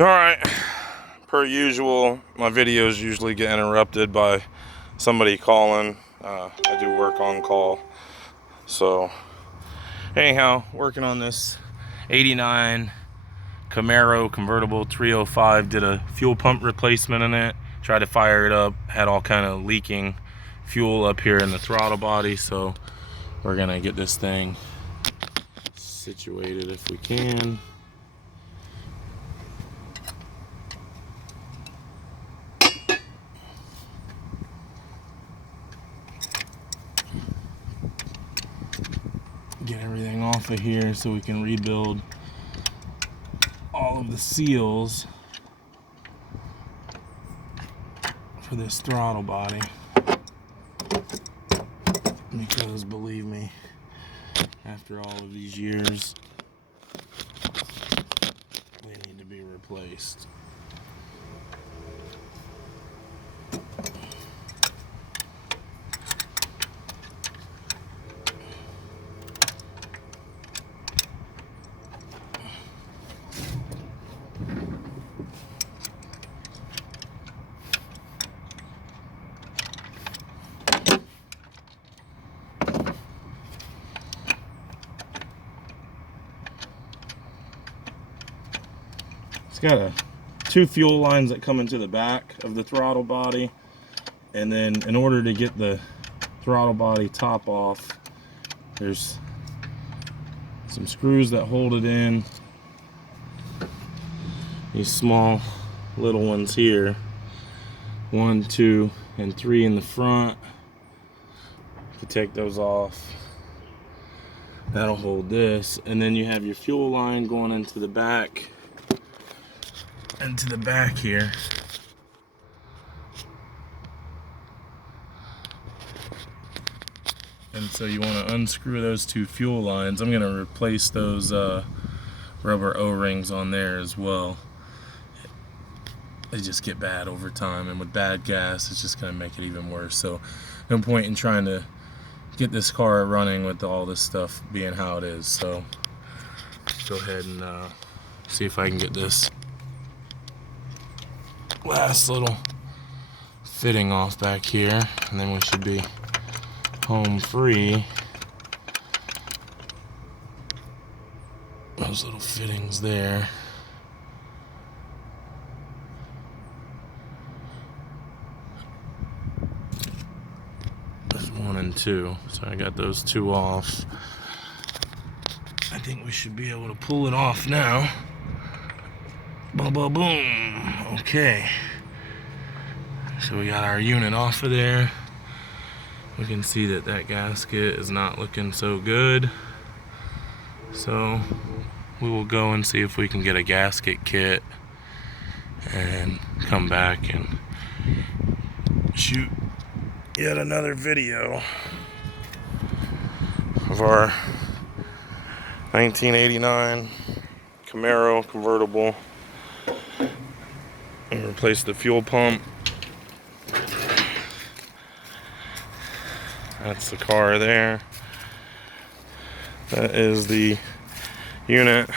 Alright, per usual, my videos usually get interrupted by somebody calling. I do work on call. So, anyhow, working on this 89 Camaro convertible 305. Did a fuel pump replacement in it. Tried to fire it up. Had all kind of leaking fuel up here in the throttle body. So, we're going to get this thing situated if we can. Get everything off of here so we can rebuild all of the seals for this throttle body, because believe me, after all of these years they need to be replaced. It's got two fuel lines that come into the back of the throttle body, and then in order to get the throttle body top off, there's some screws that hold it in. These small little ones here, 1, 2, and 3 in the front. You take those off, that'll hold this, and then you have your fuel line going into the back here. And so you want to unscrew those two fuel lines. I'm going to replace those rubber O-rings on there as well. They just get bad over time, and with bad gas it's just going to make it even worse. So no point in trying to get this car running with all this stuff being how it is. So go ahead and see if I can get this last little fitting off back here, and then we should be home free. Those little fittings there. There's 1 and 2, so I got those 2 off. I think we should be able to pull it off now. Boom. Okay. So we got our unit off of there. We can see that that gasket is not looking so good. So we will go and see if we can get a gasket kit and come back and shoot yet another video of our 1989 Camaro convertible. And replace the fuel pump. That's the car there. That is the unit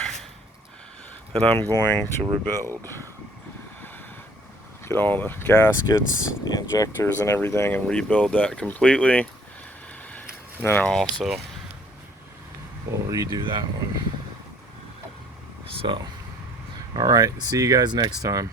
that I'm going to rebuild. Get all the gaskets, the injectors and everything, and rebuild that completely. And then I'll also will redo that one. So, alright, see you guys next time.